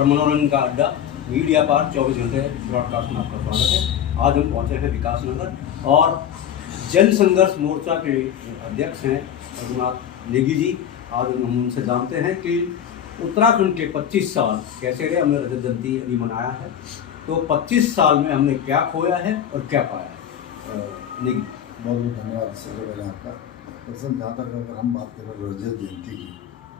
और मनोरंजन का अड्डा मीडिया पार्क 24 घंटे ब्रॉडकास्ट में आपका स्वागत है। आज हम पहुंचे हैं विकास नगर और जन संघर्ष मोर्चा के अध्यक्ष हैं रघुनाथ नेगी जी। आज हम उनसे जानते हैं कि उत्तराखंड के 25 साल कैसे रहे। हमने रजत जयंती अभी मनाया है, तो 25 साल में हमने क्या खोया है और क्या पाया है। नेगी, बहुत बहुत धन्यवाद सबसे पहले आपका। दरअसल जहाँ तक अगर हम बात करें रजत जयंती की,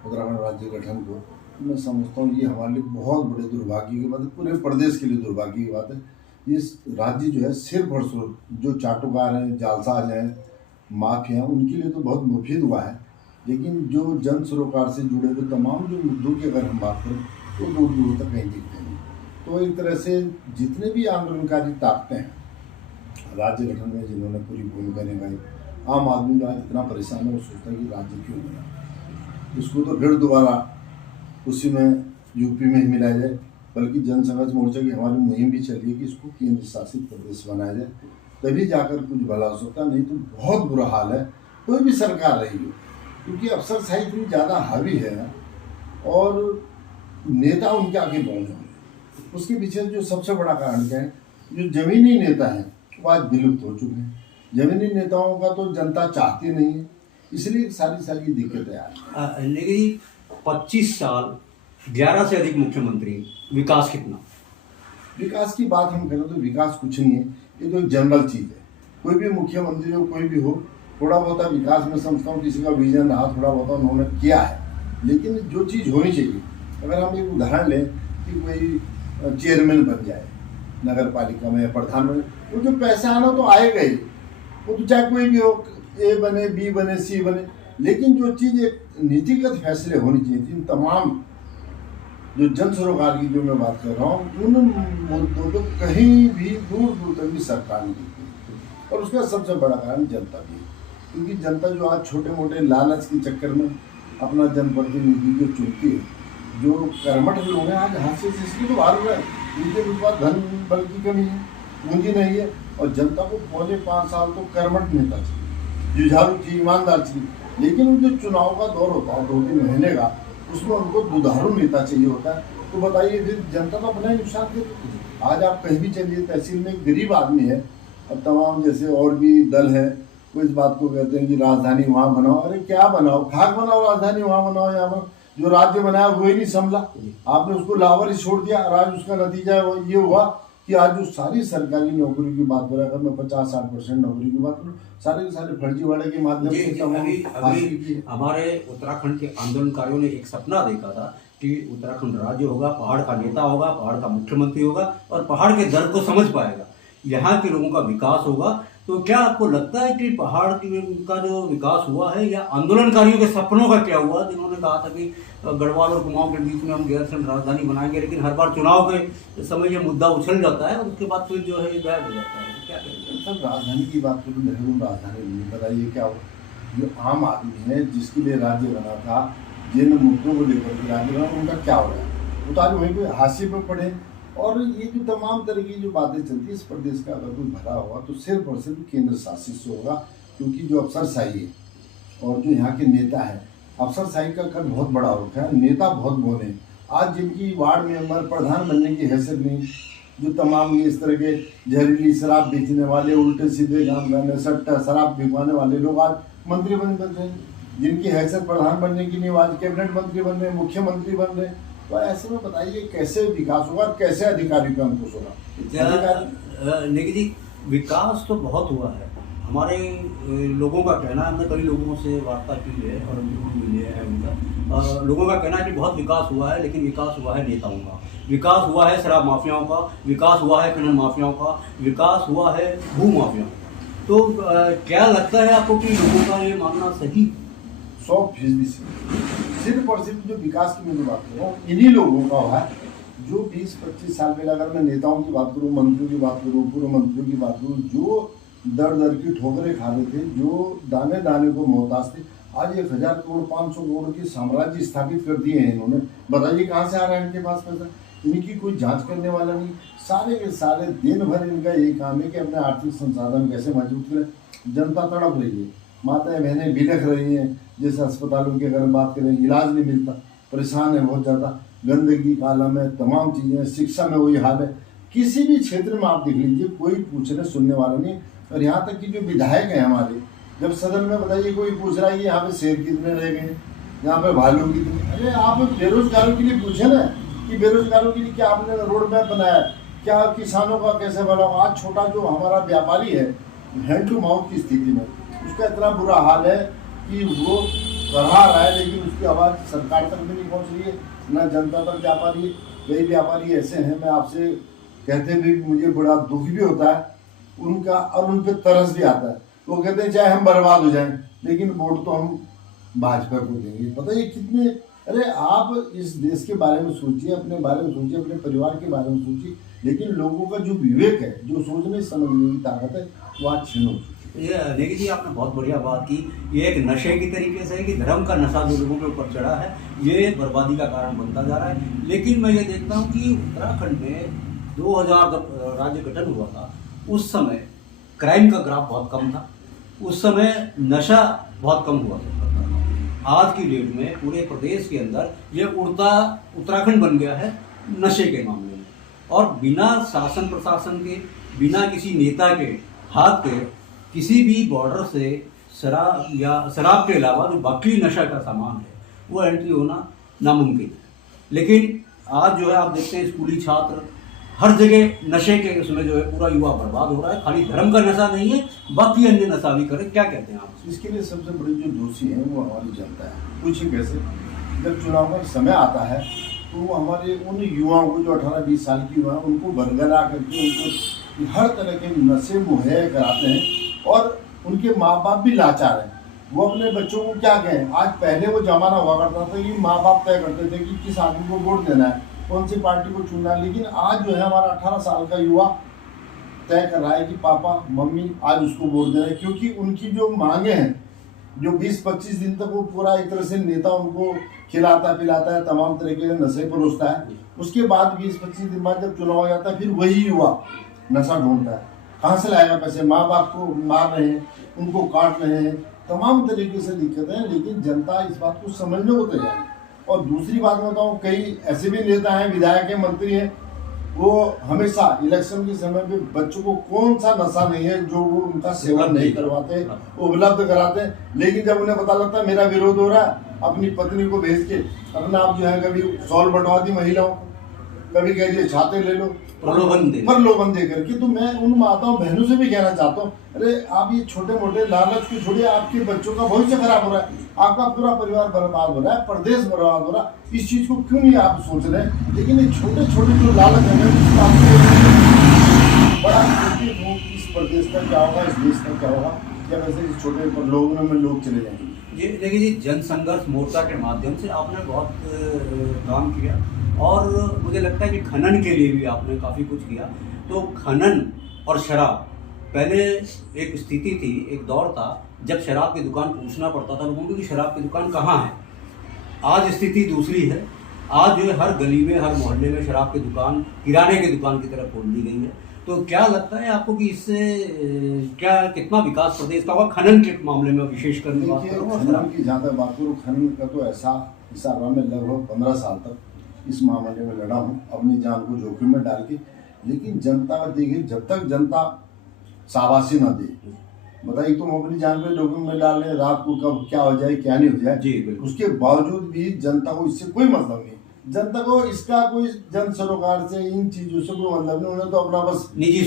उत्तराखंड राज्य गठन को, मैं समझता हूँ ये हमारे लिए बहुत बड़े दुर्भाग्य की बात है, पूरे प्रदेश के लिए दुर्भाग्य की बात है। इस राज्य जो है सिर्फ और सिर्फ जो चाटुकार हैं, जालसाज हैं, माफिया हैं, उनके लिए तो बहुत मुफीद हुआ है, लेकिन जो जन सरोकार से जुड़े हुए तमाम जो मुद्दों की अगर हम बात करें तो दूर दूर तक कहीं दिखते नहीं। तो एक तरह से जितने भी आंदोलनकारी ताकतें हैं राज्य गठन में जिन्होंने पूरी भूमिका निभाई, आम आदमी जो आज इतना परेशान है वो सोचता है कि राज्य क्यों बना, इसको तो फिर दोबारा उसी में यूपी में ही मिलाया जाए। बल्कि जन संघर्ष मोर्चा की हमारी मुहिम भी चली है कि इसको केंद्र शासित प्रदेश बनाया जाए, तभी जाकर कुछ भला हो सकता है। नहीं तो बहुत बुरा हाल है, कोई भी सरकार रही हो, क्योंकि अफसरशाही इतनी ज़्यादा हावी है और नेता उनके आगे बढ़ने वाले। उसके पीछे जो सबसे बड़ा कारण क्या है, जो जमीनी नेता हैं वो आज विलुप्त हो चुके हैं। जमीनी नेताओं का तो जनता चाहती नहीं है, इसलिए सारी दिक्कतें आ रही। लेकिन 25 साल 11 से अधिक मुख्यमंत्री, विकास कितना? विकास की बात हम करें तो विकास कुछ नहीं है, ये तो एक जनरल चीज़ है। कोई भी मुख्यमंत्री हो, कोई भी हो, थोड़ा बहुत विकास में समझता हूँ किसी का विजन रहा, थोड़ा बहुत उन्होंने किया है, लेकिन जो चीज़ होनी चाहिए, अगर हम एक उदाहरण लें कि कोई चेयरमैन बन जाए नगर पालिका में या प्रधान बने, वो जो पैसा आना तो आएगा ही, वो तो चाहे कोई भी हो, ए बने, बी बने, सी बने, लेकिन जो चीज़ एक नीतिगत फैसले होनी चाहिए थी, तमाम जो जन सरोकार की जो मैं बात कर रहा हूँ, उन मुद्दों को कहीं भी दूर दूर तक भी सरकार नहीं देखती। और उसका सबसे बड़ा कारण जनता भी है, क्योंकि जनता जो आज छोटे मोटे लालच के चक्कर में अपना जनप्रतिनिधि जो चुनती है, जो कर्मठ लोग हैं आज हाथ से इसलिए तो भाग रहे हैं, इनके पास धन बल की कमी है, पूंजी नहीं है, और जनता को पौने 5 साल तो कर्मठ नेता चाहिए, जुझारू चाहिए, ईमानदार चाहिए। लेकिन जो चुनाव का दौर होता है 2-3 महीने का, उसमें उनको दुधारू नेता चाहिए होता है। तो बताइए फिर जनता तो अपना ही नुकसान करती है। आज आप कहीं भी चलिए, तहसील में एक गरीब आदमी है, अब तमाम जैसे और भी दल है, वो इस बात को कहते हैं कि राजधानी वहाँ बनाओ। अरे क्या बनाओ, खाक बनाओ, राजधानी वहाँ बनाओ, यहाँ जो राज्य बनाया वो ही नहीं संभला, आपने उसको लावर ही छोड़ दिया। और आज उसका नतीजा ये हुआ कि आज जो सारी सरकारी नौकरी की बात करें, अगर मैं 50-60% नौकरी की बात करूँ, सारे के सारे फर्जीवाड़े के माध्यम से अभी हमारे उत्तराखंड के आंदोलनकारियों ने एक सपना देखा था कि उत्तराखंड राज्य होगा, पहाड़ का नेता होगा, पहाड़ का मुख्यमंत्री होगा और पहाड़ के दर्द को समझ पाएगा, यहाँ के लोगों का विकास होगा। तो क्या आपको लगता है कि पहाड़ का जो विकास हुआ है या आंदोलनकारियों के सपनों का क्या हुआ, जिन्होंने कहा था कि गढ़वाल और कुमाऊं के बीच में हम गैरसैंण राजधानी बनाएंगे, लेकिन हर बार चुनाव के समय ये मुद्दा उछल जाता है और उसके बाद फिर जो है ये गायब हो जाता है। क्या करेंगे सर, राजधानी की बात करूँ, देहरादून राजधानी नहीं, बताइए क्या हुआ। जो आम आदमी है जिसके लिए राज्य बना था, जिन मुद्दों को लेकर के राज्य बना, उनका क्या हो रहा है, वो तो आज वहीं पर हाशिए पर पड़े। और ये जो तमाम तरह की जो बातें चलती है, इस प्रदेश का अगर कोई भला हुआ तो सिर्फ और सिर्फ केंद्र शासित से होगा, क्योंकि जो अफसरशाही है और जो यहाँ के नेता है, अफसरशाही का कर बहुत बड़ा हो रखा है, नेता बहुत बोले। आज जिनकी वार्ड मेंबर प्रधान बनने की हैसियत नहीं, जो तमाम ये इस तरह के जहरीली शराब बेचने वाले, उल्टे सीधे काम करने, सट्टा शराब भिगवाने वाले लोग आज मंत्री बन रहे हैं, जिनकी हैसियत प्रधान बनने की नहीं, आज कैबिनेट मंत्री बन रहे, मुख्यमंत्री बन रहे। तो ऐसे में बताइए कैसे विकास होगा और कैसे अधिकारी का अंकुश होगा। नेगी जी, विकास तो बहुत हुआ है, हमारे लोगों का कहना है, हमने कई लोगों से वार्ता की है और मिले है उनका, लोगों का कहना है कि बहुत विकास हुआ है, लेकिन विकास हुआ है नेताओं का, विकास हुआ है शराब माफियाओं का, विकास हुआ है खनन माफियाओं का, विकास हुआ है भू माफियाओं का। तो क्या लगता है आपको कि लोगों का ये मानना सही? 100% सिर्फ और सिर्फ जो विकास की मैं जो बात कर रहा हूँ, इन्हीं लोगों का हुआ है जो 20-25 साल पहले, अगर मैं नेताओं की बात करूँ, मंत्रियों की बात करूँ, पूर्व मंत्रियों की बात करूँ, जो दर दर की ठोकरें खा रहे थे, जो दाने दाने को मोहताज थे, आज 1000 करोड़ 500 करोड़ की साम्राज्य स्थापित कर दिए हैं इन्होंने। बताइए कहाँ से आ रहा है इनके पास पैसा, इनकी कोई जांच करने वाला नहीं। सारे के सारे दिन भर इनका यही काम है कि अपने आर्थिक संसाधन कैसे मजबूत करें। जनता तड़प रही है, माताएं बहनें बिलख रही हैं, जैसे अस्पतालों की अगर बात करें, इलाज नहीं मिलता, परेशान है बहुत ज़्यादा। गंदगी का आलम है, तमाम चीज़ें, शिक्षा में वही हाल है। किसी भी क्षेत्र में आप देख लीजिए, कोई पूछने सुनने वाला नहीं। और यहाँ तक कि जो विधायक हैं हमारे, जब सदन में बताइए कोई पूछ रहा है कि यहाँ पे शेर कितने रह गए, यहाँ पे भालू कितने, अरे आप बेरोजगारों के लिए पूछे ना कि बेरोजगारों के लिए क्या आपने रोड मैप बनाया, क्या किसानों का कैसे भला। आज छोटा जो हमारा व्यापारी है, हैंड टू माउथ की स्थिति में, उसका इतना बुरा हाल है कि वो बढ़ा रहा है, लेकिन उसकी आवाज़ सरकार तक भी नहीं पहुँच रही है, ना जनता तक जा पा रही है। कई व्यापारी ऐसे हैं, मैं आपसे कहते भी मुझे बड़ा दुख भी होता है उनका, और उन पर तरस भी आता है। वो कहते हैं चाहे हम बर्बाद हो जाएं, लेकिन वोट तो हम भाजपा को देंगे। पता है कितने, अरे आप इस देश के बारे में सोचिए, अपने बारे में सोचिए, अपने परिवार के बारे में सोचिए, लेकिन लोगों का जो विवेक है, जो सोचने समझने की ताकत है, वो आज छीन हो चुकी है। ये देखिए जी, आपने बहुत बढ़िया बात की। ये एक नशे की तरीके से है कि धर्म का नशा जो लोगों के ऊपर चढ़ा है, ये बर्बादी का कारण बनता जा रहा है। लेकिन मैं ये देखता हूँ कि उत्तराखंड में 2000 जब राज्य गठन हुआ था, उस समय क्राइम का ग्राफ बहुत कम था, उस समय नशा बहुत कम हुआ करता था। आज की डेट में पूरे प्रदेश के अंदर ये उड़ता उत्तराखंड बन गया है नशे के मामले में, और बिना शासन प्रशासन के, बिना किसी नेता के हाथ के, किसी भी बॉर्डर से शराब या शराब के अलावा जो बाकी नशा का सामान है वो एंट्री होना नामुमकिन है। लेकिन आज जो है आप देखते हैं स्कूली छात्र हर जगह नशे के उसमें जो है पूरा युवा बर्बाद हो रहा है। खाली धर्म का नशा नहीं है, बाकी अन्य नशा भी करे। क्या कहते हैं आप? इसके लिए सबसे बड़ी जो दोषी है वो हमारी जनता है। पूछिए कैसे? जब चुनाव का समय आता है तो वो हमारे उन युवाओं को जो 18-20 साल की युवा है, उनको बरगला करके उनको हर तरह के नशे मुहैया कराते हैं, और उनके माँ बाप भी लाचार हैं। वो अपने बच्चों को क्या कहें? आज पहले वो जमाना हुआ करता था कि माँ बाप तय करते थे कि किस आदमी को वोट देना है, कौन सी पार्टी को चुनना है। लेकिन आज जो है हमारा 18 साल का युवा तय कर रहा है कि पापा मम्मी आज उसको वोट देना है, क्योंकि उनकी जो मांगे हैं, जो 20-25 दिन तक वो पूरा एक तरह से नेता उनको खिलाता पिलाता है, तमाम तरीके के नशे परोसता है। उसके बाद 20-25 दिन बाद जब चुनाव हो जाता है, फिर वही युवा नशा ढूंढता है। कहाँ से लाएगा पैसे? माँ बाप को मार रहे हैं, उनको काट रहे हैं, तमाम तरीके से दिक्कतें हैं, लेकिन जनता इस बात को समझने को तैयार है। और दूसरी बात बताऊं, कई ऐसे भी नेता हैं, विधायक हैं, मंत्री हैं, वो हमेशा इलेक्शन के समय पे बच्चों को कौन सा नशा नहीं है जो वो उनका सेवन नहीं करवाते, उपलब्ध कराते हैं। लेकिन जब उन्हें पता लगता है मेरा विरोध हो रहा है, अपनी पत्नी को भेज के अपना आप जो है कभी शॉल बंटवा दी महिलाओं, कभी कह दिए छाते ले लो, प्रलोभन दे करके। तो मैं उन माताओं बहनों से भी कहना चाहता हूँ, अरे आप ये छोटे मोटे लालच को छोड़िए, आपके बच्चों का भविष्य खराब हो रहा है, आपका पूरा परिवार बर्बाद हो रहा है, प्रदेश बर्बाद हो रहा है। इस चीज को क्यों नहीं आप सोच रहे हैं? लेकिन ये छोटे छोटे जो लालच है, बड़ा सोचिए वो इस प्रदेश का क्या होगा, इस देश का क्या होगा, या वैसे इस छोटे प्रलोभनों में लोग चले जाएंगे। ये देखिए जी, जन संघर्ष मोर्चा के माध्यम से आपने बहुत काम किया, और मुझे लगता है कि खनन के लिए भी आपने काफ़ी कुछ किया। तो खनन और शराब, पहले एक स्थिति थी, एक दौर था जब शराब की दुकान पूछना पड़ता था लोगों को कि शराब की दुकान कहाँ है। आज स्थिति दूसरी है। आज जो है हर गली में, हर मोहल्ले में शराब की दुकान, किराने की दुकान की तरफ खोल दी गई है। तो क्या लगता है आपको कि इससे क्या कितना विकास प्रदेश का होगा खनन के मामले में, विशेष कर खनन की जहाँ तक बात करूँ, खनन का तो ऐसा हिसाब में लगभग 15 साल तक इस मामले में लड़ा हूँ, अपनी जान को जोखिम में डाल के। लेकिन जनता का देखिए, जब तक जनता शाबाशी न दे, बताइए तुम अपनी जान को जोखिम में डाल रहे, रात को कब क्या हो जाए क्या नहीं हो जाए जी, उसके बावजूद भी जनता को इससे कोई मतलब नहीं। जनता को इसका कोई जन सरोकार से, इन चीजों से कोई मतलब नहीं। उन्हें तो अपना बस निजी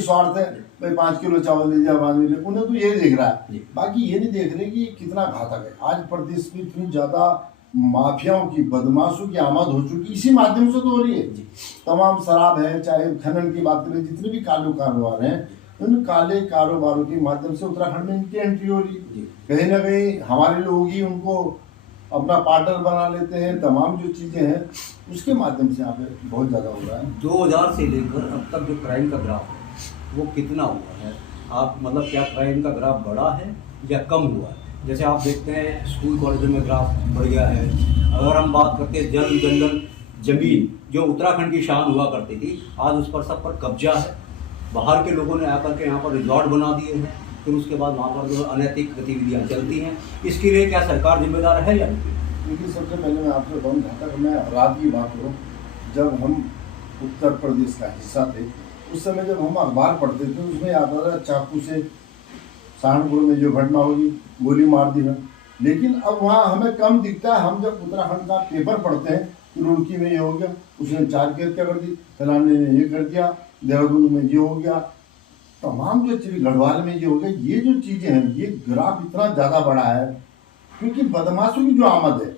स्वार्थ है, भाई 5 किलो चावल दे दिया, उन्हें तो यही देख रहा है। बाकी ये नहीं देख रहे कि कितना घातक है। आज प्रदेश में इतनी ज्यादा माफियाओं की, बदमाशों की आमद हो चुकी, इसी माध्यम से तो हो रही है। तमाम शराब है, चाहे खनन की बात करें, जितने भी काले कारोबार हैं, उन काले कारोबारों के माध्यम से उत्तराखंड में इनकी एंट्री हो रही है। कहीं ना कहीं हमारे लोग ही उनको अपना पार्टनर बना लेते हैं। तमाम जो चीजें हैं उसके माध्यम से यहाँ पे बहुत ज्यादा हो रहा है। 2000 से लेकर अब तक जो क्राइम का ग्राफ है वो कितना हुआ है? आप मतलब क्या क्राइम का ग्राफ बढ़ा है या कम हुआ है? जैसे आप देखते हैं स्कूल कॉलेजों में ग्राफ बढ़ गया है। अगर हम बात करते हैं जल जंगल जमीन जो उत्तराखंड की शान हुआ करती थी, आज उस पर सब पर कब्जा है। बाहर के लोगों ने आकर के यहाँ पर रिजॉर्ट बना दिए हैं, फिर उसके बाद वहाँ पर जो अनैतिक गतिविधियाँ चलती हैं। इसके लिए क्या सरकार जिम्मेदार है या नहीं? देखिए, सबसे पहले मैं आपसे बताऊँ, जहाँ तक मैं अपराध की बात करूँ, जब हम उत्तर प्रदेश का हिस्सा थे, उस समय जब हम अखबार पढ़ते थे उसमें आता था चाकू से सहारनपुर में जो घटना होगी, गोली मार दी है। लेकिन अब वहाँ हमें कम दिखता है। हम जब उत्तराखंड का पेपर पढ़ते हैं कि रुड़की में ये हो गया, उसने 4 की हत्या कर दी, फलाने ने ये कर दिया, देहरादून में ये हो गया, तमाम जो चीज़, गढ़वाल में ये हो गया, ये जो चीज़ें हैं, ये ग्राफ इतना ज़्यादा बढ़ा है क्योंकि बदमाशों की जो आमद है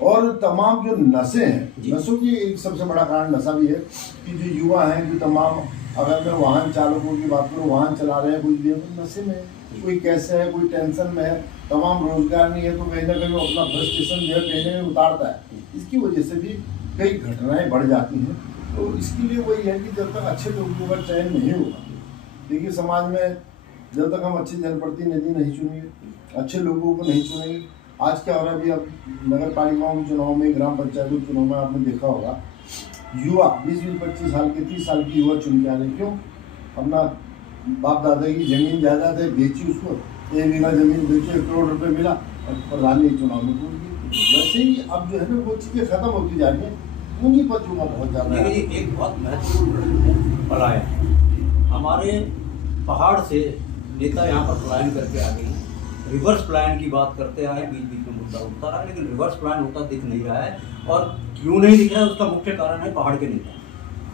और तमाम जो नशे हैं, नशों की एक सबसे बड़ा कारण नशा भी है कि जो युवा हैं, जो तमाम, अगर मैं वाहन चालकों की बात करूँ, वाहन चला रहे हैं, कुछ भी है तो नशे में है, कोई कैसे है, कोई टेंशन में है, तमाम रोजगार नहीं है तो कहीं ना कहीं वो अपना फ्रस्ट्रेशन जो है कहीं में उतारता है। इसकी वजह से भी कई घटनाएं बढ़ जाती हैं। तो इसके लिए वही है कि जब तक अच्छे लोगों का चयन नहीं होगा, देखिए समाज में जब तक हम अच्छी जनप्रतिनिधि नहीं चुनेंगे, अच्छे लोगों को नहीं चुनेंगे, आज क्या हो रहा है अभी, अब नगर पालिकाओं के चुनाव में, ग्राम पंचायतों के चुनाव में आपने देखा होगा, युवा 20-25 साल के, 30 साल की युवा चुन के आ रहे। क्यों? अपना बाप दादा की जमीन जायदाद है, बेची, उसको 1 बीघा जमीन बेची, 1 करोड़ रुपए मिला और प्रधानी चुनाव में कूद गई। वैसे ही अब जो है ना वो चीज़ें खत्म होती जा रही हैं, पूंजीपतियों का बहुत ज़्यादा है। देखिए, एक बहुत महत्वपूर्ण पलायन, हमारे पहाड़ से नेता यहाँ पर पलायन करके आ गए हैं। रिवर्स प्लान की बात करते आए, बीच बीच में मुद्दा उठता रहा, लेकिन रिवर्स प्लान होता दिख नहीं रहा है। और क्यों नहीं दिख रहा है, उसका मुख्य कारण है पहाड़ के नेता।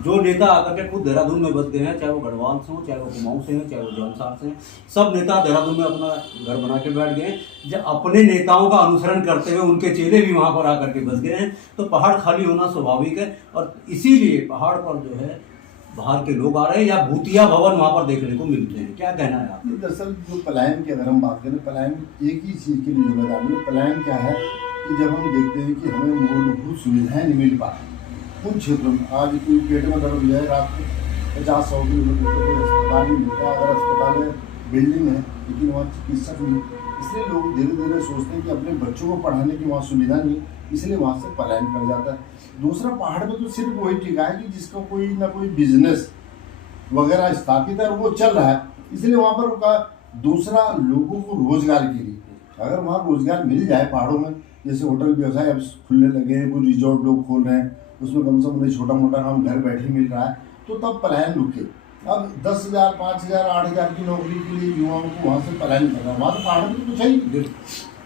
जो नेता आकर के खुद देहरादून में बस गए हैं, चाहे वो गढ़वाल से हो, चाहे वो कुमाऊं से हैं, चाहे वो जौनसार से हैं, सब नेता देहरादून में अपना घर बना के बैठ गए हैं। जब अपने नेताओं का अनुसरण करते हुए उनके चेले भी वहाँ पर आकर के बस गए हैं, तो पहाड़ खाली होना स्वाभाविक है। और इसीलिए पहाड़ पर जो है बाहर के लोग आ रहे हैं, या भूतिया भवन वहाँ पर देखने को मिलते हैं। क्या कहना है आप? दरअसल जो पलायन की अगर हम बात करें, पलायन एक ही चीज़ के लिए जिम्मेदार है। पलायन क्या है कि जब हम देखते हैं कि हमें मूलभूत सुविधाएं नहीं मिल पाती उन क्षेत्रों में, आज कोई पेट में दर्द हो जाए, रात को 50-100 किलोमीटर तो कोई अस्पताल नहीं मिलता। अगर अस्पताल है, बिल्डिंग है, लेकिन वहाँ चिकित्सक नहीं, इसलिए लोग धीरे धीरे सोचते हैं कि अपने बच्चों को पढ़ाने की वहाँ सुविधा नहीं, इसलिए वहाँ से पलायन कर जाता है। दूसरा, पहाड़ में तो सिर्फ वही टिका है कि जिसका कोई ना कोई बिजनेस वगैरह स्थापित है और वो चल रहा है, इसलिए वहाँ पर उनका। दूसरा, लोगों को रोजगार के लिए, अगर वहाँ रोजगार मिल जाए पहाड़ों में, जैसे होटल व्यवसाय अब खुलने लगे हैं, कोई रिजॉर्ट लोग खोल रहे हैं, उसमें कम से कम उन्हें छोटा मोटा काम घर बैठे मिल रहा है, तो तब पलायन रुके। अब 10,000, 5,000, 8,000 की नौकरी के लिए युवाओं को वहाँ से पलायन करना, वहाँ तो पहाड़ में तो कुछ है ही,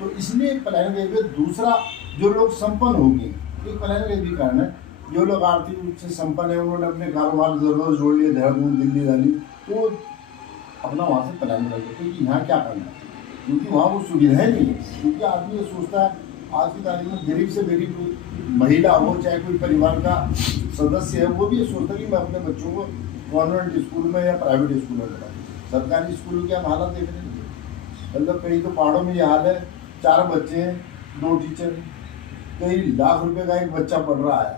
तो इसलिए पलायन गए। दूसरा, जो लोग संपन्न हो गए, एक पलायन का भी कारण है, जो लोग आर्थिक रूप से संपन्न है, उन्होंने अपने कारोबार जरूरत जोड़ लिए, देहरादून, दिल्ली, दिल्ली, तो अपना वहाँ से पलायन कर देते कि यहाँ क्या करना है, क्योंकि वहाँ वो सुविधाएं नहीं है। क्योंकि आदमी ये सोचता है, आज की तारीख में गरीब से गरीब महिला हो, चाहे कोई परिवार का सदस्य है, वो भी ये सोचता है कि मैं अपने बच्चों को कॉन्वेंट स्कूल में या प्राइवेट स्कूल में पढ़ाऊँ। सरकारी स्कूलों की आप हालत देख रहे हैं, मतलब कहीं तो पहाड़ों में ये हाल है, 4 बच्चे हैं, 2 टीचर, कई लाख रुपए का एक बच्चा पढ़ रहा है।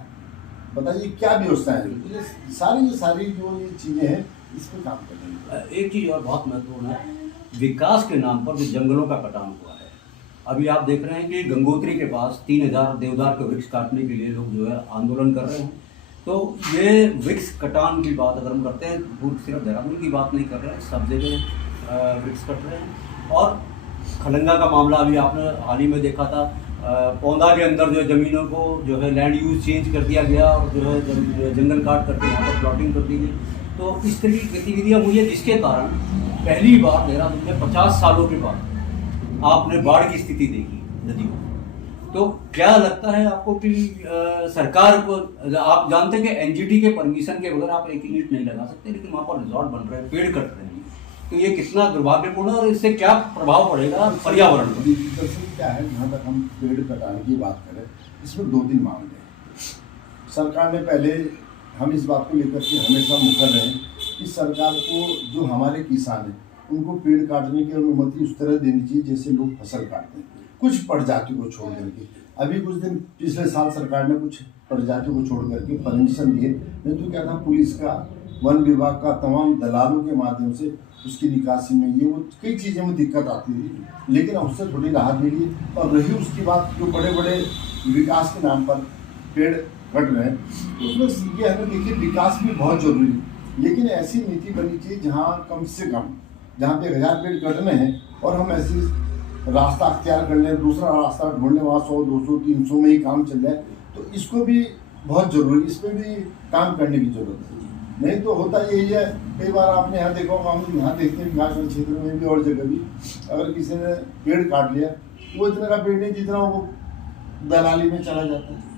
बताइए क्या व्यवस्था है? ये सारी जो ये चीज़ें हैं, इस पर काम करनी है। एक चीज़ और बहुत महत्वपूर्ण है, विकास के नाम पर जो जंगलों का कटान हुआ है। अभी आप देख रहे हैं कि गंगोत्री के पास 3,000 देवदार के वृक्ष काटने के लिए लोग जो है आंदोलन कर रहे हैं। तो ये वृक्ष कटान की बात अगर हम करते हैं, सिर्फ देहरादून की बात नहीं कर रहे हैं, सब जगह वृक्ष कट रहे हैं। और खलंगा का मामला अभी आपने हाल ही में देखा था, पौधा के अंदर जो है ज़मीनों को जो है लैंड यूज चेंज कर दिया गया और जो है जंगल काट करके वहाँ पर प्लॉटिंग कर दी गई। तो इस तरह की गतिविधियाँ हुई है, जिसके कारण पहली बार देहरादून में 50 सालों के बाद आपने बाढ़ की स्थिति देखी नदियों में। तो क्या लगता है आपको कि सरकार को, आप जानते हैं कि एनजीटी के परमिशन के बगैर आप एक ईंट नहीं लगा सकते, लेकिन वहाँ पर रिजॉर्ट बन रहे हैं, पेड़ कट रहे हैं, तो ये कितना दुर्भाग्यपूर्ण है और इससे क्या प्रभाव पड़ेगा पर्यावरण पर? दरअसल क्या है, जहाँ तक हम पेड़ कटाने की बात करें, इसमें 2-3 मामले हैं। सरकार ने पहले, हम इस बात को लेकर के हमेशा मुखर रहे कि सरकार को, जो हमारे किसान हैं, उनको पेड़ काटने की अनुमति उस तरह देनी चाहिए जैसे लोग फसल काटते हैं, कुछ प्रजाति को छोड़ करके। अभी कुछ दिन पिछले साल सरकार ने कुछ प्रजातियों को छोड़ करके परमिशन दिए, नहीं तो क्या था, पुलिस का, वन विभाग का, तमाम दलालों के माध्यम से उसकी निकासी में ये वो कई चीज़ों में दिक्कत आती थी, लेकिन उससे थोड़ी राहत मिली। और रही उसकी बात, जो बड़े बड़े विकास के नाम पर पेड़ कट रहे हैं, तो उसमें ये है, देखिए विकास भी बहुत जरूरी है, लेकिन ऐसी नीति बनी चाहिए जहाँ कम से कम, जहाँ पे 1000 पेड़ कटने हैं और हम ऐसी रास्ता अख्तियार कर लें, दूसरा रास्ता ढूंढ लें, वहाँ 100, 200, 300 में ही काम चल जाए, तो इसको भी बहुत जरूरी, इसमें भी काम करने की जरूरत है। नहीं तो होता यही है, कई बार आपने यहाँ देखा होगा, हम यहाँ देखते हैं विकास क्षेत्र में भी और जगह भी, अगर किसी ने पेड़ काट लिया, वो इतना का पेड़ नहीं जितना वो दलाली में चला जाता है।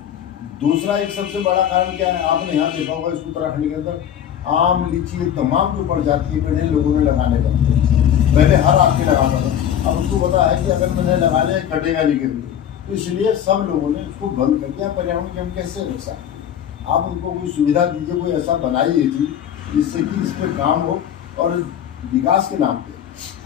दूसरा एक सबसे बड़ा कारण क्या है, आपने यहाँ देखा होगा, इस उत्तराखंड के अंदर आम, लीची, तमाम जो प्रजाति के पेड़ हैं लोगों ने लगाने लगते हैं। पहले हर आदमी लगाता था, अब उसको पता है कि अगर मैंने लगा लिया कटेगा नहीं कभी, तो इसलिए सब लोगों ने उसको बंद कर दिया। पर्यावरण की हम कैसे रक्षा, आप उनको कोई सुविधा दीजिए, कोई ऐसा बनाइए थी जिससे कि इस पर काम हो, और विकास के नाम पे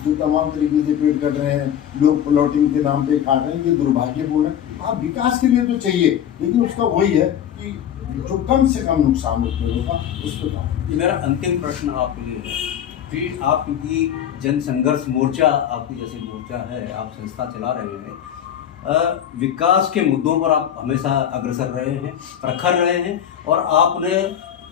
जो तमाम तरीके से पेड़ कट रहे हैं, लोग प्लॉटिंग के नाम पे काट रहे हैं, ये दुर्भाग्यपूर्ण है। हाँ, विकास के लिए तो चाहिए, लेकिन उसका वही है कि जो कम से कम नुकसान हो पेड़ों का, उस पर काम। ये मेरा अंतिम प्रश्न आपके लिए है कि आप, क्योंकि जन संघर्ष मोर्चा आपकी जैसे मोर्चा है, आप संस्था चला रहे हैं, विकास के मुद्दों पर आप हमेशा अग्रसर रहे हैं, प्रखर रहे हैं, और आपने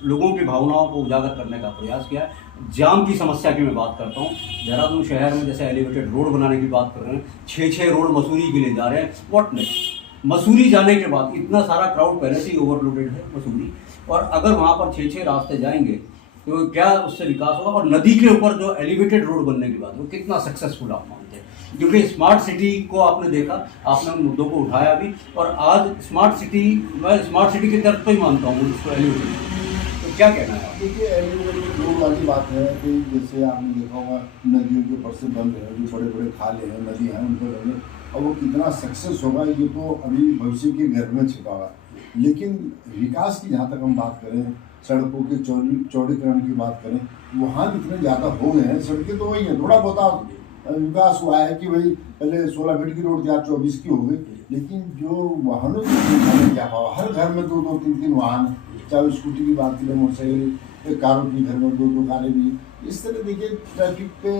लोगों की भावनाओं को उजागर करने का प्रयास किया है। जाम की समस्या की मैं बात करता हूँ, देहरादून शहर में जैसे एलिवेटेड रोड बनाने की बात कर रहे हैं, 6 रोड मसूरी के लिए जा रहे हैं, व्हाट नेक्स्ट? मसूरी जाने के बाद इतना सारा क्राउड पहले से ही ओवरलोडेड है मसूरी, और अगर वहाँ पर 6 रास्ते जाएंगे तो क्या उससे विकास होगा? और नदी के ऊपर जो एलिवेटेड रोड बनने की बात है वो कितना सक्सेसफुल आप मानते हैं? क्योंकि स्मार्ट सिटी को आपने देखा, आपने उन मुद्दों को उठाया भी, और आज स्मार्ट सिटी, मैं स्मार्ट सिटी की तरफ तो ही मानता हूँ उसको एलिवेटेड। तो क्या कहना है? देखिए, एलिवेटेड रोड वाली बात है कि जैसे आपने देखा होगा, नदियों के ऊपर से बन रहे हैं, जो बड़े बड़े खाले हैं, नदी हैं, उन पर बने, और वो कितना सक्सेस होगा ये तो अभी भविष्य के घर में छिपा हुआ है। लेकिन विकास की जहाँ तक हम बात करें, सड़कों के चौड़ीकरण की बात करें, वहाँ इतने ज़्यादा हो गए हैं, सड़कें तो वही हैं, थोड़ा बहुत विकास हुआ है कि भाई पहले 16 फीट की रोड थी, आज 24 की हो गई, लेकिन जो वाहनों की संख्या में क्या हुआ, हर घर में 2-2, 3-3 वाहन, चाहे स्कूटी की बात करें, मोटरसाइकिल, कारों की घर में 2-2 कारें भी। इस तरह देखिए ट्रैफिक पे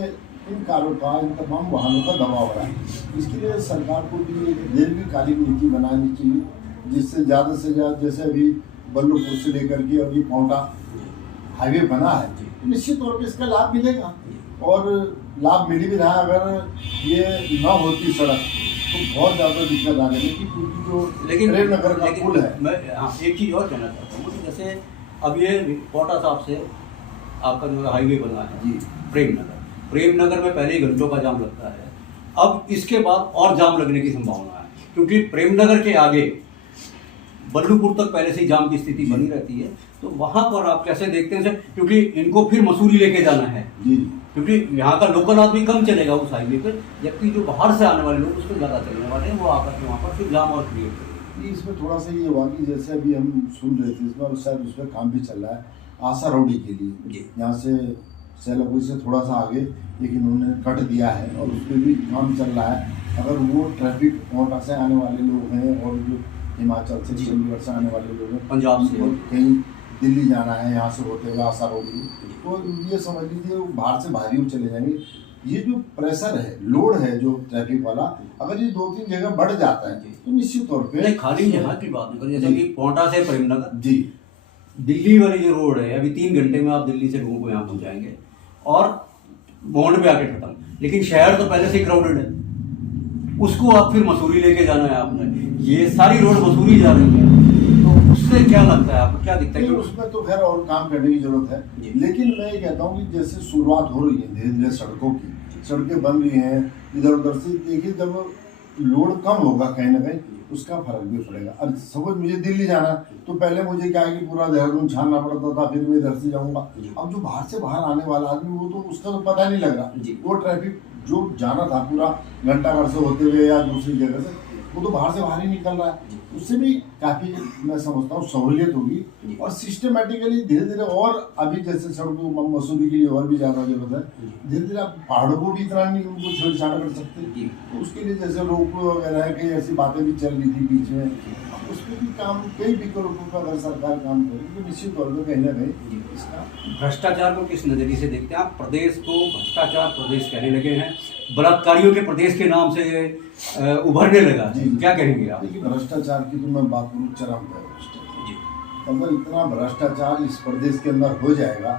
इन कारों का, इन तमाम वाहनों का दबाव हो रहा है। इसके लिए सरकार को भी एक दीर्घकालिक नीति बनानी चाहिए, जिससे ज़्यादा से ज़्यादा, जैसे अभी बल्लभपुर से लेकर के अभी पौंटा हाईवे बना है, तो निश्चित तौर पे इसका लाभ मिलेगा, और लाभ मिल भी रहा है। अगर ये ना होती सड़क तो बहुत ज़्यादा दिक्कत आ जाएगी, क्योंकि जो प्रेमनगर का पुल है। मैं एक चीज़ और कहना चाहता हूँ, जैसे अब ये पौंटा साहब से आपका जो हाईवे बना है जी, प्रेमनगर में पहले ही घंटों का जाम लगता है, अब इसके बाद और जाम लगने की संभावना है, क्योंकि प्रेमनगर के आगे बल्लूपुर तक पहले से ही जाम की स्थिति बनी रहती है। तो वहाँ पर आप कैसे देखते हैं सर, क्योंकि इनको फिर मसूरी लेके जाना है जी, क्योंकि यहाँ का लोकल आदमी कम चलेगा उस हाईवे पर, जबकि जो बाहर से आने वाले लोग उसको ज़्यादा चलने वाले हैं, वो आकर के वहाँ पर फिर जाम और क्रिएट करेंगे। इसमें थोड़ा सा ये हुआ कि जैसे अभी हम सुन रहे थे, इस बार शायद उस पर काम भी चल रहा है, आशा रोडी के लिए, यहाँ से सैलापुर से थोड़ा सा आगे, लेकिन उन्होंने कट दिया है और उस पर भी काम चल रहा है। अगर वो ट्रैफिक पौंटा से आने वाले लोग हैं, और जो हिमाचल से, चंडीगढ़ से आने वाले लोग हैं, पंजाब से, कहीं दिल्ली जाना है, यहाँ से होते हुए आशा रोड, तो ये समझ लीजिए बाहर से बाहरी वो चले जाएंगे। ये जो प्रेशर है, लोड है जो ट्रैफिक वाला, अगर ये 2-3 जगह बढ़ जाता है तो निश्चित तौर पे, नहीं खाली यहाँ की बात नहीं करें, जैसे कि पौंटा से प्रेमनगर जी, दिल्ली वाली जो रोड है, अभी 3 घंटे में आप दिल्ली से लोगों को यहाँ पहुँचाएंगे, और मोड़ पे आके खत्म। लेकिन शहर तो पहले से ही क्राउडेड है, उसको आप फिर मसूरी लेके जाना है आपने, ये सारी रोड मसूरी जा रही है, तो उससे क्या लगता है आपको, क्या दिखता है? उसमें तो खैर और काम करने की जरूरत है, लेकिन मैं ये कहता हूँ कि जैसे शुरुआत हो रही है धीरे धीरे सड़कों की, सड़कें बन रही हैं इधर उधर से, देखिए जब लोड कम होगा कहीं ना कहीं उसका फर्क भी पड़ेगा। अब सपोज मुझे दिल्ली जाना, तो पहले मुझे क्या है कि पूरा देहरादून छानना पड़ता था, फिर मैं इधर से जाऊँगा। अब जो बाहर से बाहर आने वाला आदमी, वो तो उसका तो पता नहीं लग रहा, वो ट्रैफिक जो जाना था पूरा घंटाघर से होते हुए या दूसरी जगह से, वो तो बाहर से बाहर ही निकल रहा है। उससे भी काफ़ी मैं समझता हूँ सहूलियत होगी, और सिस्टमेटिकली धीरे धीरे, और अभी जैसे सड़कों मसूरी के लिए और भी ज़्यादा जरूरत है, धीरे धीरे आप पहाड़ों को भी इतना नहीं उनको छेड़छाड़ कर सकते, तो उसके लिए जैसे रोप वगैरह है, कई ऐसी बातें भी चल रही थी बीच में, उस पर भी काम, कई विकल्पों का अगर सरकार काम करे तो निश्चित तौर पर कहीं ना कहीं इसका। भ्रष्टाचार को किस नजरिए से देखते हैं आप? प्रदेश को भ्रष्टाचार प्रदेश कहने लगे हैं, बलात्कारियों के प्रदेश के नाम से उभरने लगा, क्या कहेंगे आप? देखिए, भ्रष्टाचार की तो मैं बात करूँ, चरम है भ्रष्टाचार। अगर इतना भ्रष्टाचार इस प्रदेश के अंदर हो जाएगा,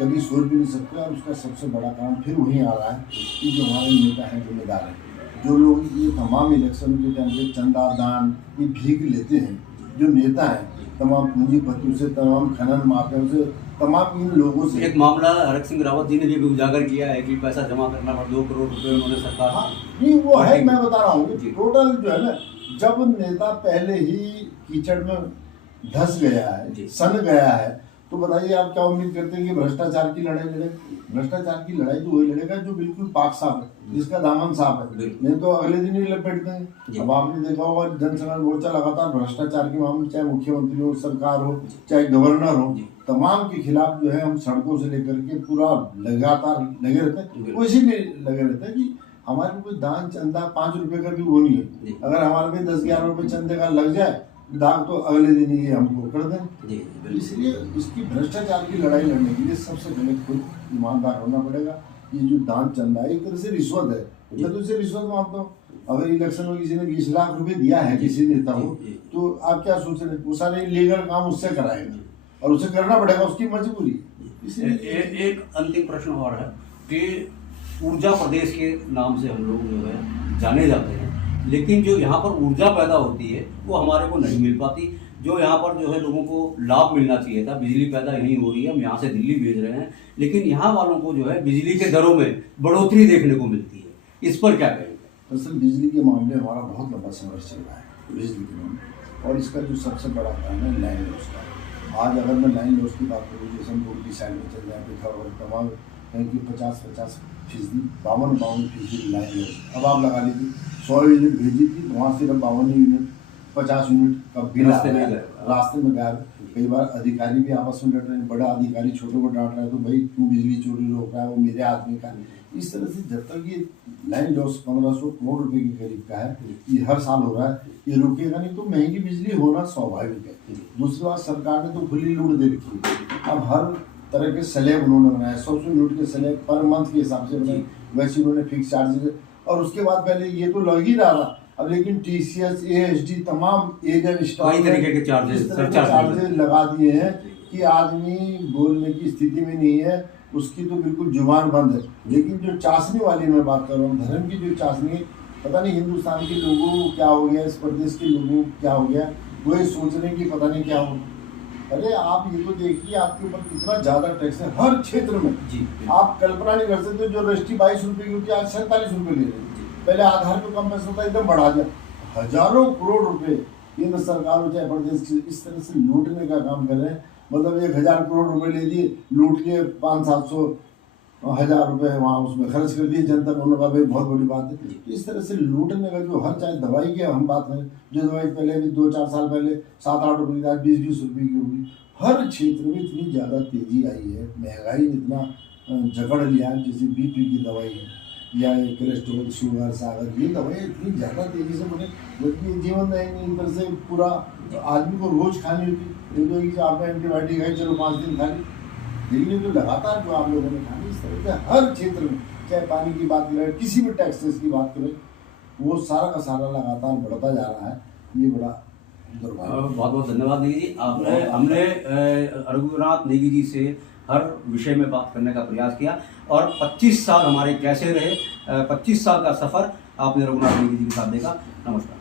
कभी सोच भी नहीं सकते। और उसका सबसे बड़ा कारण फिर वही आ रहा है कि जो हमारे नेता हैं जिम्मेदार हैं, जो लोग ये तमाम इलेक्शन के टाइम पे चंदा दान ये भीख लेते हैं, जो नेता हैं, तमाम पूंजीपतियों से, तमाम खनन माफियाओं से, तमाम इन लोगों से। एक मामला हरक सिंह रावत जी ने भी उजागर किया है कि पैसा जमा करना पड़ा, 2 करोड़ रुपए उन्होंने सरकार। हाँ नहीं वो है, मैं बता रहा हूँ जी। टोटल जो है ना, जब नेता पहले ही कीचड़ में धंस गया जी। है, सन गया है, तो बताइए आप क्या उम्मीद करते हैं कि भ्रष्टाचार की लड़ाई लड़े? भ्रष्टाचार की लड़ाई तो वही लड़ेगा जो बिल्कुल पाक साफ है, जिसका दामन साफ है, नहीं तो अगले दिन ही लपेट देंगे। अब आपने देखा होगा जनसंघर्ष मोर्चा लगातार भ्रष्टाचार के मामले, चाहे मुख्यमंत्री हो, सरकार हो, चाहे गवर्नर हो, तमाम के खिलाफ जो है हम सड़कों से लेकर के पूरा लगातार लगे रहते हैं। वो इसीलिए लगे रहते हैं कि हमारे कोई दान चंदा 5 रुपए का भी वो नहीं है। अगर हमारे पे 10-11 रुपए चंदे का लग जाए दाग, तो अगले दिन ही हमको कर दें। इसलिए इसकी भ्रष्टाचार की लड़ाई लड़ने के लिए सबसे पहले खुद ईमानदार होना पड़ेगा। ये जो दान चंदा है एक तरह से रिश्वत है, मैं तो इसे रिश्वत मानता हूँ। अगर इलेक्शन में किसी ने 20 लाख रुपए दिया है किसी नेता को, तो आप क्या सोच रहे हैं? वो सारे लीगल काम उससे कराएगा और उसे करना पड़ेगा, उसकी मजबूरी। इसलिए एक अंतिम प्रश्न और है कि ऊर्जा प्रदेश के नाम से हम लोग जो है जाने जाते हैं, लेकिन जो यहाँ पर ऊर्जा पैदा होती है वो हमारे को नहीं मिल पाती। जो यहाँ पर जो है लोगों को लाभ मिलना चाहिए था, बिजली पैदा नहीं हो रही है, हम यहाँ से दिल्ली भेज रहे हैं, लेकिन यहाँ वालों को जो है बिजली के दरों में बढ़ोतरी देखने को मिलती है। इस पर क्या कहेंगे? दरअसल बिजली के मामले हमारा बहुत लंबा संघर्ष चल रहा है बिजली के मामले, और इसका जो सबसे बड़ा कारण है लाइन लॉस का। आज अगर मैं लाइन लॉस की बात करूँ, जैसे हम रोड की साइड में चल जाए पिथौरागढ़ तमाम कहीं की 50-50% 52% लाइन लॉस। अब आप लगा लीजिए 100 यूनिट भेजी थी, वहाँ सिर्फ 52 यूनिट 50 यूनिट का बिल रास्ते में गायब। कई बार अधिकारी भी आपस में लड़ रहे हैं, बड़ा अधिकारी छोटे को डांट रहा है, तो भाई तू बिजली चोरी रोक रहा है, वो मेरे आदमी का। इस तरह से जब तक ये लाइन लॉस 1500 करोड़ रुपए के करीब का है, ये हर साल हो रहा है, ये रुकेगा नहीं तो महंगी बिजली होना स्वाभाविक है। दूसरी बात, सरकार ने तो खुली लूट दे रखी है। अब हर तरह के स्लैब उन्होंने बनाए, 100 यूनिट के स्लैब पर मंथ के हिसाब से बनाए, वैसे उन्होंने फिक्स चार्जेस। और उसके बाद पहले ये तो लग ही रहा था, अब लेकिन TCS, ASD तमाम एजेंट स्टॉक तरीके के चार्जेस लगा दिए हैं कि आदमी बोलने की स्थिति में नहीं है, उसकी तो बिल्कुल जुबान बंद है। लेकिन जो चाशनी वाली मैं बात कर रहा हूँ, धर्म की जो चाशनी, पता नहीं हिंदुस्तान के लोगों को क्या हो गया, इस प्रदेश के लोगों को क्या हो गया, वो ये सोच रहे हैं कि पता नहीं क्या हो। अरे आप ये तो देखिए आपके ऊपर कितना ज्यादा टैक्स है हर क्षेत्र में। आप कल्पना नहीं कर सकते, जो रजिस्ट्री 22 रुपए की होती है आज 47 रुपए ले रहे हैं। पहले आधार पे कम पैसा होता, एकदम बढ़ा दिया। हजारों करोड़ रुपए केंद्र सरकार हो चाहे प्रदेश की इस तरह से लूटने का काम कर रहे हैं। मतलब 1000 करोड़ रुपए ले दिए, लूट लिए, 500-700 रुपए वहाँ उसमें खर्च कर दिए जनता ने। उन्होंने कहा भाई बहुत बड़ी बात है। तो इस तरह से लूटने का जो हर, चाहे दवाई की हम बात करें, जो दवाई पहले भी 2-4 साल पहले 7-8 रुपये की, आज 20-20 रुपये की होगी। हर क्षेत्र में इतनी ज़्यादा तेजी आई है, महंगाई ने इतना जकड़ लिया है। जैसे BP की दवाई है या कोलेस्ट्रॉल, शुगर, सागर, ये दवाई इतनी ज़्यादा तेजी से बने, बल्कि जीवन नहीं तरह से पूरा आदमी को रोज खानी होती है। आपने एंटीबायोटिक खाई, चलो 5 दिन खा ली, लेकिन जो लगातार जो आप लोगों ने खानी, इस तरह से हर क्षेत्र में, चाहे पानी की बात करें, किसी भी टैक्सेस की बात करें, वो सारा का सारा लगातार बढ़ता जा रहा है। ये बड़ा दुर्भाग्य। बहुत बहुत धन्यवाद नेगी जी। हमने रघुनाथ नेगी जी से हर विषय में बात करने का प्रयास किया, और 25 साल हमारे कैसे रहे, 25 साल का सफर आपने रघुनाथ नेगी जी के साथ देखा। नमस्कार।